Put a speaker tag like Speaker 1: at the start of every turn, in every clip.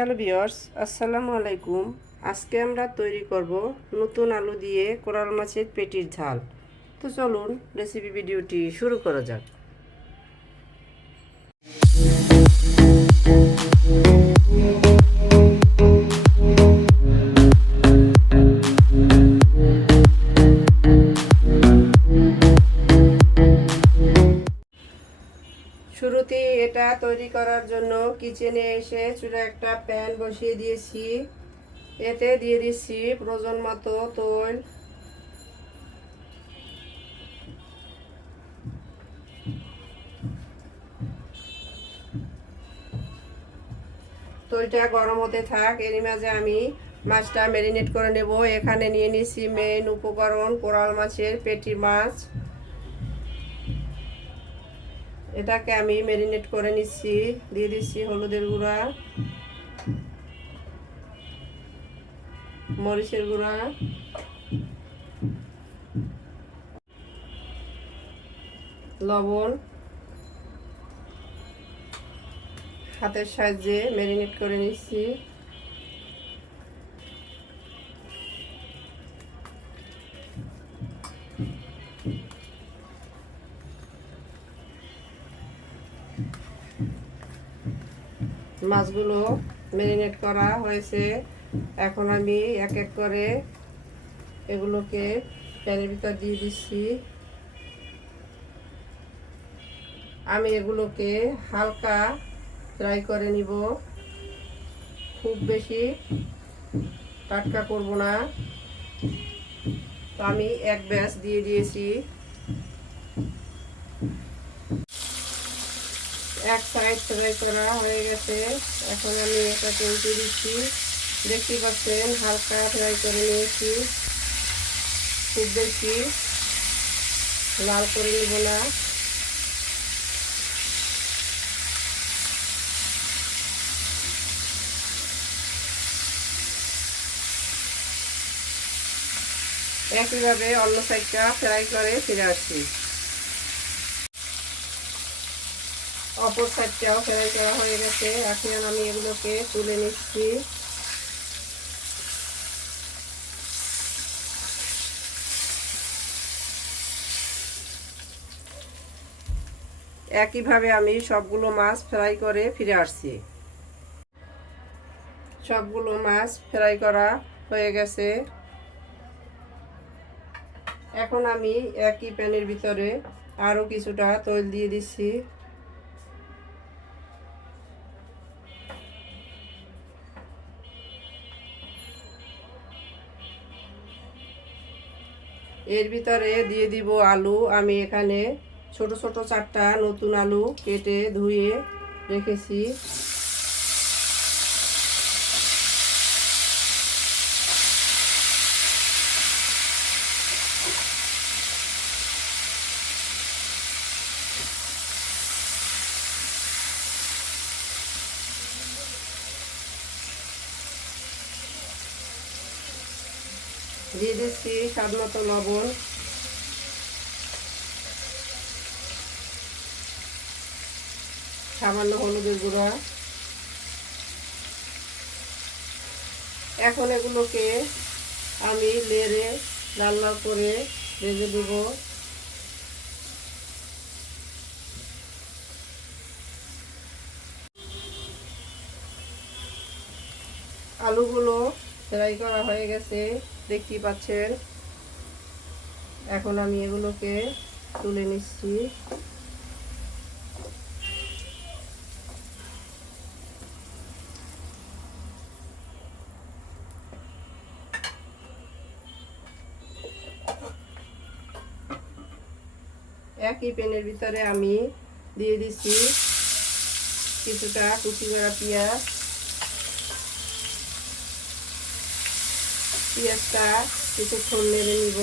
Speaker 1: Hello বিয়ার্স আসসালামু আলাইকুম। আজকে আমরা তৈরি করব নতুন আলু দিয়ে কোরাল মাছের পেটির ঝাল। তো চলুন রেসিপি ভিডিওটি শুরু করা যাক। তৈরি করার জন্য কিচেনে এসে চুলে একটা প্যান বসিয়ে দিয়েছি। এতে দিয়ে দিচ্ছি প্রয়োজন মতো তৈল। তৈলটা গরম হতে থাক, এরই মাঝে আমি মাছটা ম্যারিনেট করে নেব। এখানে নিয়ে নিচ্ছি মেন উপকরণ কোরাল মাছের পেটি মাছ। এটাকে আমি ম্যারিনেট করে নিচ্ছি, দিয়ে দিচ্ছি হলুদের গুঁড়া, মরিচের গুঁড়া। লবণ। হাতের সাহায্যে ম্যারিনেট করে নিচ্ছি। মাছগুলো ম্যারিনেট করা হয়েছে। এখন আমি এক এক করে এগুলোকে প্যানের ভিতর দিয়ে দিচ্ছি। আমি এগুলোকে হালকা ফ্রাই করে নিব। খুব বেশি টাটকা করব না। তো আমি এক ব্যাস দিয়ে দিয়েছি। এক সাইড ফ্রাই করা হয়ে গেছে। এখন আমি এটাকে উল্টে দিচ্ছি। দেখতে পাচ্ছেন, হালকা ফ্রাই করে নিয়েছি। খুব বেশি লাল করে নিব না। একইভাবে অন্য সাইডটা ফ্রাই করে ফিরে আসছি। অপর সাইডটাও ফ্রাই করা হয়ে গেছে। এখন আমি এগুলোকে তুলে নিচ্ছি। একইভাবে আমি সবগুলো মাছ ফ্রাই করে ফিরে আসছি। সবগুলো মাছ ফ্রাই করা হয়ে গেছে। এখন আমি একই প্যানের ভিতরে আরও কিছুটা তৈল দিয়ে দিচ্ছি। এর ভিতরে দিয়ে দিব আলু। আমি এখানে ছোট ছোট চারটা নতুন আলু কেটে ধুয়ে রেখেছি। দিয়ে দিচ্ছি স্বাদ মতো লবণ। সামান্য হলুদের গুঁড়া। এখন এগুলোকে আমি লেড়ে লাল লাল করে ভেজে দেব আলুগুলো ফ্রাই করা হয়ে গেছে, দেখতেই পাচ্ছেন। এখন আমি এগুলোকে তুলে নিচ্ছি। একই প্যানের ভিতরে আমি দিয়ে দিচ্ছি কিছুটা কুচি করা পেঁয়াজ। পেঁয়াজটা কিছুক্ষণ নেড়ে নিব।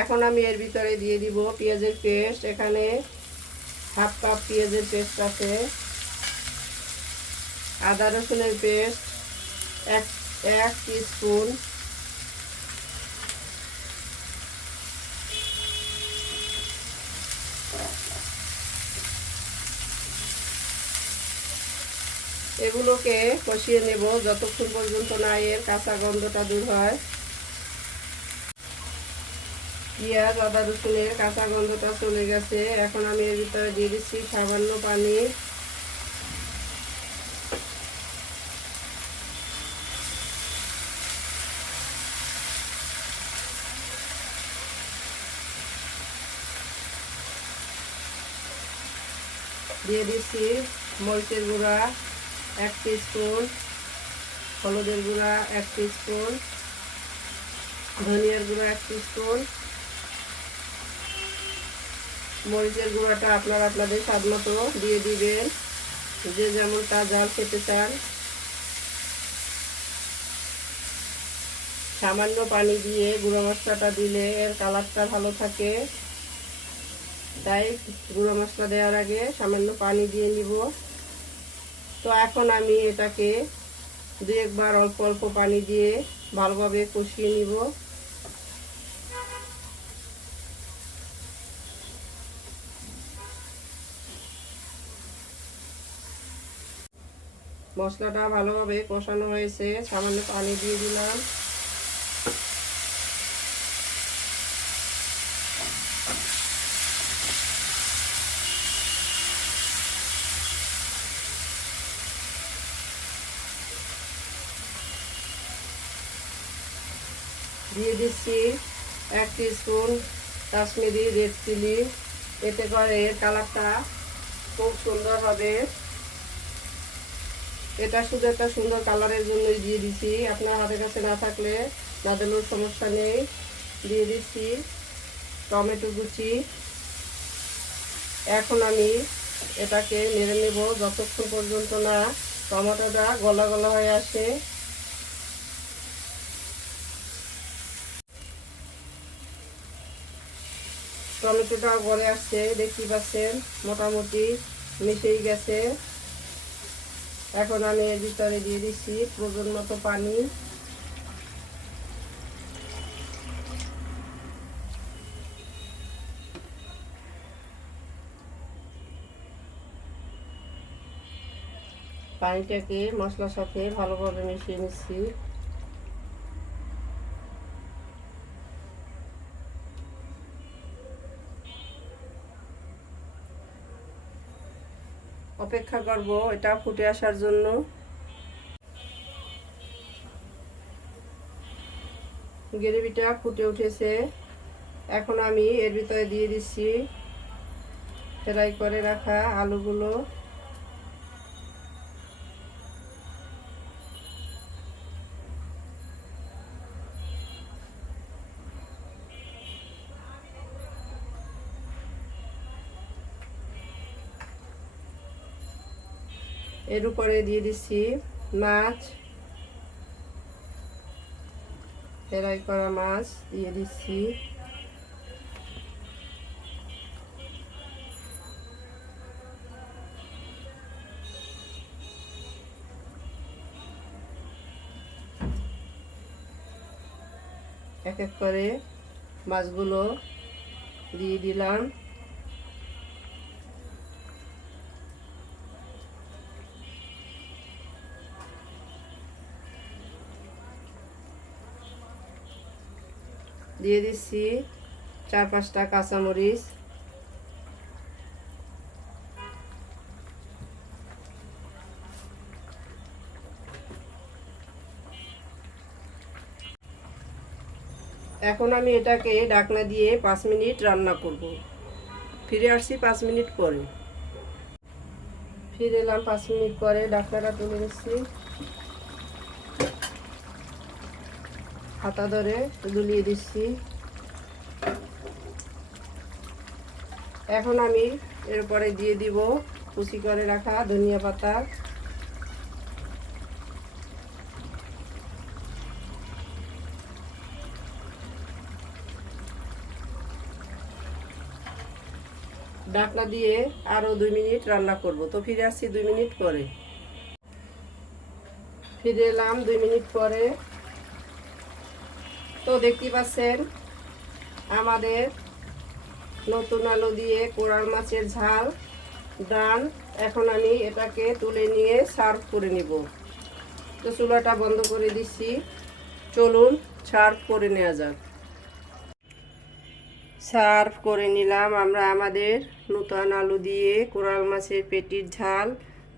Speaker 1: এখন আমি এর ভিতরে দিয়ে দিব পেঁয়াজের পেস্ট। এখানে হাফ কাপ পেঁয়াজের পেস্ট আছে। আদা রসুনের পেস্ট, এক এক স্পুন এগুলোকে কষিয়ে নেব যতক্ষণ পর্যন্ত না এর কাঁচা গন্ধটা দূর হয়। পেঁয়াজ, আদা, রসুনের কাঁচা গন্ধটা চলে গেছে। এখন আমি এর ভিতরে দিয়ে দিচ্ছি সামান্য পানি। দিয়ে দিচ্ছি মরিচের গুঁড়া। এক স্পুন হলুদের গুঁড়া এক স্পুন ধনিয়ার গুঁড়া এক স্পুন মরিচের গুঁড়াটা আপনারা আপনাদের স্বাদ মতো দিয়ে দিবেন। যে যেমনটা জাল খেতে চান। সামান্য পানি দিয়ে গুঁড়ো মশলাটা দিলে এর কালারটা ভালো থাকে। তাই গুঁড়ো মশলা দেওয়ার আগে সামান্য পানি দিয়ে নিব। তো এখন আমি এটাকে দু একবার অল্প অল্প পানি দিয়ে ভালোভাবে কষিয়ে নিব। মশলাটা ভালোভাবে কষানো হয়েছে, সামান্য পানি দিয়ে দিলাম। দিয়ে দিচ্ছি এক স্পুন কাশ্মীরি রেড চিলি। এতে করে এর কালারটা খুব সুন্দর হবে। এটা শুধু একটা সুন্দর কালারের জন্যই দিয়ে দিচ্ছি আপনার হাতের কাছে না থাকলে না দিলেও সমস্যা নেই। দিয়ে দিচ্ছি টমেটো কুচি। এখন আমি এটাকে নেড়ে নেব। যতক্ষণ পর্যন্ত না টমেটোটা গলা গলা হয়ে আসে টমেটোটা গড়ে আসছে দেখতে পাচ্ছেন, মোটামুটি মিশেই গেছে। এখন আমি এর ভিতরে দিয়ে দিচ্ছি প্রয়োজন মতো পানি। পানিটাকে মশলার সাথে ভালোভাবে মিশিয়ে নিচ্ছি। অপেক্ষা করব এটা ফুটে আসার জন্য। গ্রেভিটা ফুটে উঠেছে। এখন আমি এর ভিতরে দিয়ে দিচ্ছি। ফ্রাই করে রাখা আলুগুলো। এর উপরে দিয়ে দিচ্ছি মাছ। ফ্রাই করা মাছ দিয়ে দিচ্ছি। এক এক করে মাছগুলো দিয়ে দিলাম। দিয়ে দিচ্ছি চার পাঁচটা কাঁচামরিচ। এখন আমি এটাকে ঢাকনা দিয়ে পাঁচ মিনিট রান্না করব। ফিরে আসছি পাঁচ মিনিট পরে। ফিরে এলাম পাঁচ মিনিট পরে ঢাকনাটা তুলে নিচ্ছি। হাতা ধরে দুলিয়ে দিচ্ছি। এখন আমি এরপরে দিয়ে দিব কুচি করে রাখা ধনিয়া পাতা। ডাকনা দিয়ে আরও দুই মিনিট রান্না করব। তো ফিরে আসছি দুই মিনিট পরে। ফিরে এলাম দুই মিনিট পরে। তো দেখতে পাচ্ছেন, আমাদের নতুন আলু দিয়ে কোরাল মাছের ঝাল ডান। এখন আমি এটাকে তুলে নিয়ে সার্ভ করে নিব। তো চুলাটা বন্ধ করে দিচ্ছি। চলুন, সার্ভ করে নেওয়া যাক। সার্ভ করে নিলাম আমরা আমাদের নতুন আলু দিয়ে কোরাল মাছের পেটির ঝাল।